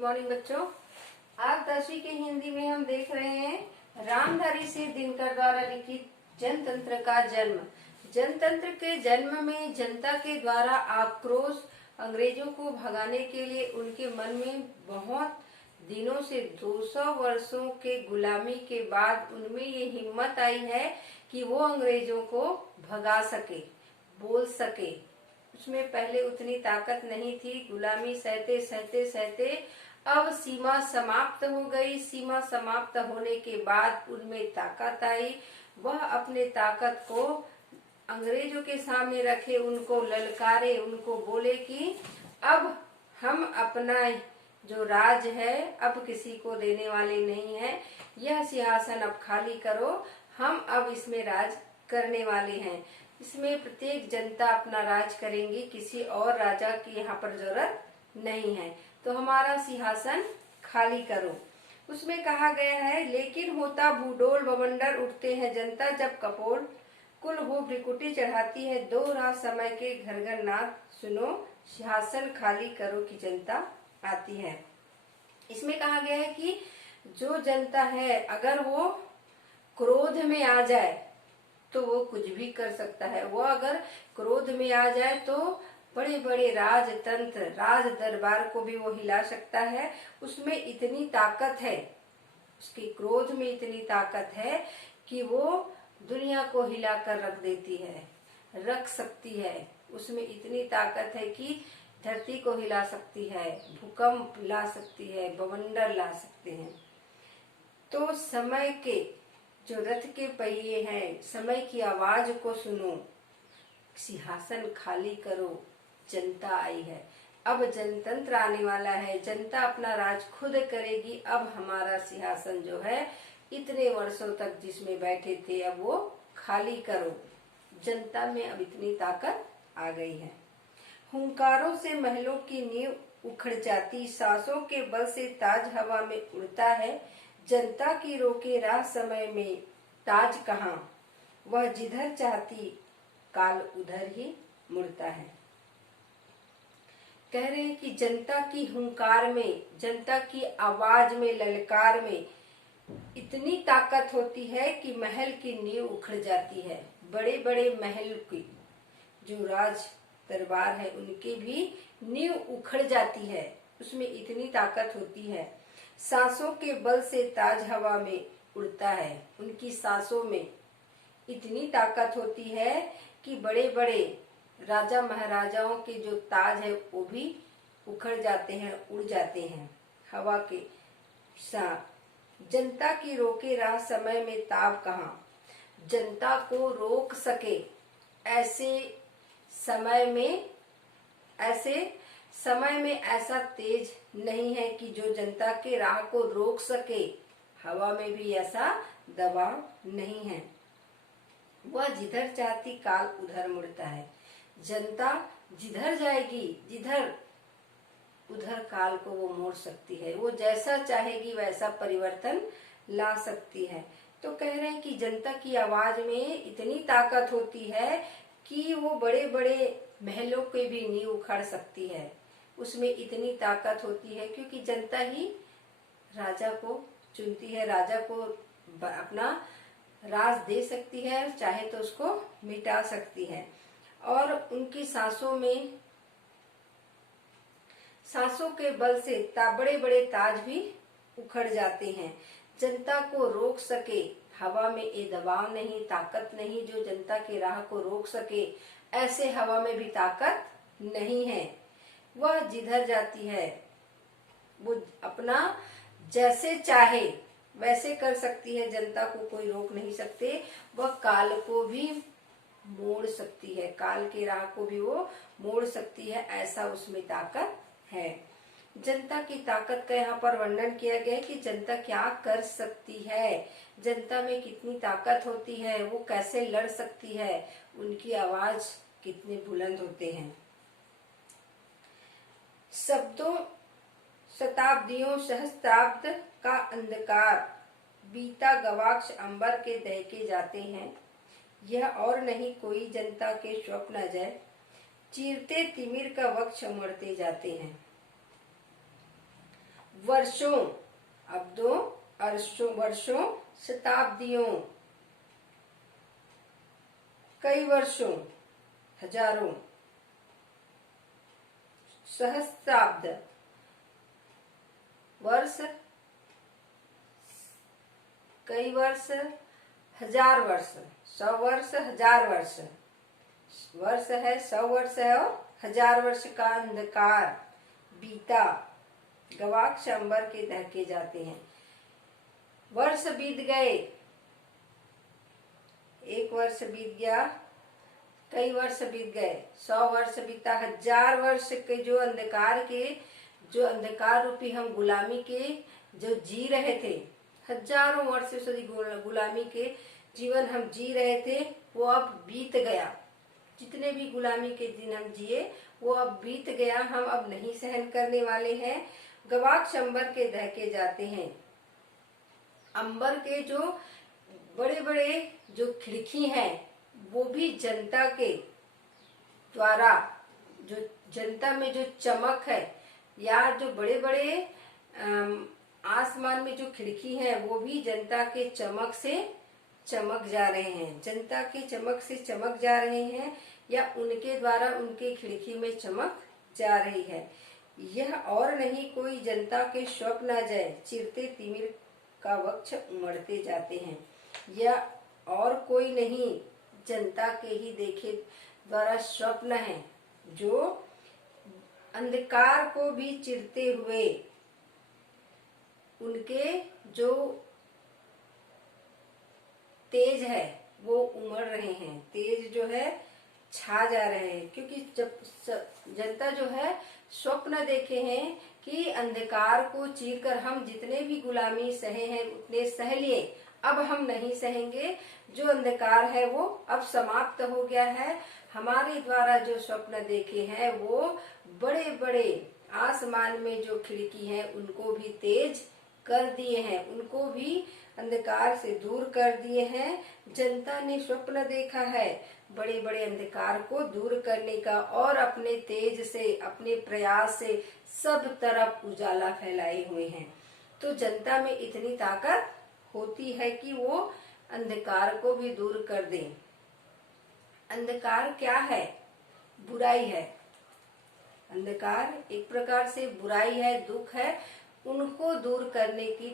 Morning बच्चों। आज 10वीं के हिंदी में हम देख रहे हैं रामधारी सिंह दिनकर द्वारा लिखित जनतंत्र का जन्म। जनतंत्र के जन्म में जनता के द्वारा आक्रोश अंग्रेजों को भगाने के लिए उनके मन में बहुत दिनों से 200 वर्षों के गुलामी के बाद उनमें ये हिम्मत आई है कि वो अंग्रेजों को भगा सके, बोल सके। उसमें पहले उतनी ताकत नहीं थी। गुलामी सहते सहते सहते अब सीमा समाप्त हो गई। सीमा समाप्त होने के बाद उनमें ताकत आई। वह अपने ताकत को अंग्रेजों के सामने रखे, उनको ललकारे, उनको बोले कि अब हम अपना जो राज है अब किसी को देने वाले नहीं है। यह सिंहासन अब खाली करो, हम अब इसमें राज करने वाले हैं। इसमें प्रत्येक जनता अपना राज करेंगी, किसी और राजा की यहाँ पर जरूरत नहीं है, तो हमारा सिंहासन खाली करो। उसमें कहा गया है, लेकिन होता भूडोल बवंडर उठते हैं जनता, जब कपोल कुल हो भ्रिकुटी चढ़ाती है, दो रात समय के घर घर नाथ सुनो, सिंहासन खाली करो की जनता आती है। इसमें कहा गया है कि जो जनता है अगर वो क्रोध में आ जाए तो वो कुछ भी कर सकता है। वो अगर क्रोध में आ जाए तो बड़े बड़े राजतंत्र, राज दरबार को भी वो हिला सकता है। उसमें इतनी ताकत है, उसके क्रोध में इतनी ताकत है कि वो दुनिया को हिला कर रख देती है, रख सकती है। उसमें इतनी ताकत है कि धरती को हिला सकती है, भूकंप ला सकती है, बवंडर ला सकते हैं। तो समय के जो रथ के पहिए हैं, समय की आवाज को सुनो, सिंहासन खाली करो, जनता आई है। अब जनतंत्र आने वाला है, जनता अपना राज खुद करेगी। अब हमारा सिंहासन जो है इतने वर्षों तक जिसमें बैठे थे अब वो खाली करो। जनता में अब इतनी ताकत आ गई है। हुंकारों से महलों की नींव उखड़ जाती, सांसों के बल से ताज हवा में उड़ता है, जनता की रोके राह समय में ताज कहाँ, वह जिधर चाहती काल उधर ही मुड़ता है। कह रहे हैं कि जनता की हुंकार में, जनता की आवाज में, ललकार में इतनी ताकत होती है कि महल की नींव उखड़ जाती है। बड़े बड़े महल की जो राज दरबार है उनकी भी नींव उखड़ जाती है, उसमें इतनी ताकत होती है। सांसों के बल से ताज हवा में उड़ता है, उनकी सांसों में इतनी ताकत होती है कि बड़े बड़े राजा महाराजाओं के जो ताज है वो भी उखड़ जाते हैं, उड़ जाते हैं हवा के साथ। जनता की रोके राह समय में ताब कहाँ, जनता को रोक सके ऐसे समय में ऐसा तेज नहीं है कि जो जनता के राह को रोक सके। हवा में भी ऐसा दबाव नहीं है। वह जिधर चाहती काल उधर मुड़ता है। जनता जिधर जाएगी, जिधर उधर काल को वो मोड़ सकती है। वो जैसा चाहेगी वैसा परिवर्तन ला सकती है। तो कह रहे हैं कि जनता की आवाज में इतनी ताकत होती है कि वो बड़े बड़े महलों के भी नींव उखाड़ सकती है। उसमें इतनी ताकत होती है क्योंकि जनता ही राजा को चुनती है, राजा को अपना राज दे सकती है, चाहे तो उसको मिटा सकती है। और उनकी सांसों के बल से बड़े बड़े ताज भी उखड़ जाते हैं। जनता को रोक सके, हवा में ये दबाव नहीं, ताकत नहीं जो जनता के राह को रोक सके। ऐसे हवा में भी ताकत नहीं है। वह जिधर जाती है वो अपना जैसे चाहे वैसे कर सकती है। जनता को कोई रोक नहीं सकते। वह काल को भी मोड़ सकती है, काल के राह को भी वो मोड़ सकती है, ऐसा उसमें ताकत है। जनता की ताकत का यहाँ पर वर्णन किया गया है कि जनता क्या कर सकती है, जनता में कितनी ताकत होती है, वो कैसे लड़ सकती है, उनकी आवाज कितने बुलंद होते हैं। शब्दों शताब्दियों सहस्त्राब्द का अंधकार बीता गवाक्ष अंबर के दहके जाते हैं। यह और नहीं कोई जनता के स्वप्न जय, चीरते तिमिर का वक्ष उमड़ते जाते हैं। वर्षों, अब्दों, अरसों, वर्षों, शताब्दियों, कई वर्षों, हजारों, सहस्त्राब्द, वर्ष, कई वर्ष, हजार वर्ष, 100 वर्ष, हजार वर्ष, वर्ष है 100 वर्ष है और 1000 वर्ष का अंधकार बीता, गवाक्ष अंबर के दहके जाते हैं। वर्ष बीत गए, एक वर्ष बीत गया, कई वर्ष बीत गए, 100 वर्ष बीता, 1000 वर्ष के जो अंधकार रूपी हम गुलामी के जो जी रहे थे, हजारों वर्ष से गुलामी के जीवन हम जी रहे थे, वो अब बीत गया। जितने भी गुलामी के दिन हम जिए वो अब बीत गया, हम अब नहीं सहन करने वाले हैं। गवाक्ष अंबर के दहके जाते हैं। अंबर के जो बड़े बड़े जो खिड़की हैं वो भी जनता के द्वारा, जो जनता में जो चमक है या जो बड़े बड़े आसमान में जो खिड़की है वो भी जनता के चमक से चमक जा रहे हैं, जनता की चमक से चमक जा रहे हैं या उनके द्वारा उनके खिड़की में चमक जा रही है। यह और नहीं कोई जनता के स्वप्न न जाए, चिरते तिमिर का वक्ष उमड़ते जाते हैं। यह और कोई नहीं, जनता के ही देखे द्वारा स्वप्न है जो अंधकार को भी चिरते हुए उनके जो तेज है वो उमड़ रहे हैं, तेज जो है छा जा रहे हैं। क्योंकि जब जनता जो है स्वप्न देखे हैं कि अंधकार को चीरकर हम जितने भी गुलामी सहे हैं उतने सह लिए, अब हम नहीं सहेंगे। जो अंधकार है वो अब समाप्त हो गया है। हमारे द्वारा जो स्वप्न देखे हैं वो बड़े बड़े आसमान में जो खिड़की है उनको भी तेज कर दिए हैं, उनको भी अंधकार से दूर कर दिए हैं। जनता ने स्वप्न देखा है बड़े बड़े अंधकार को दूर करने का और अपने तेज से, अपने प्रयास से सब तरफ उजाला फैलाए हुए हैं। तो जनता में इतनी ताकत होती है कि वो अंधकार को भी दूर कर दे। अंधकार क्या है? बुराई है। अंधकार एक प्रकार से बुराई है, दुख है, उनको दूर करने की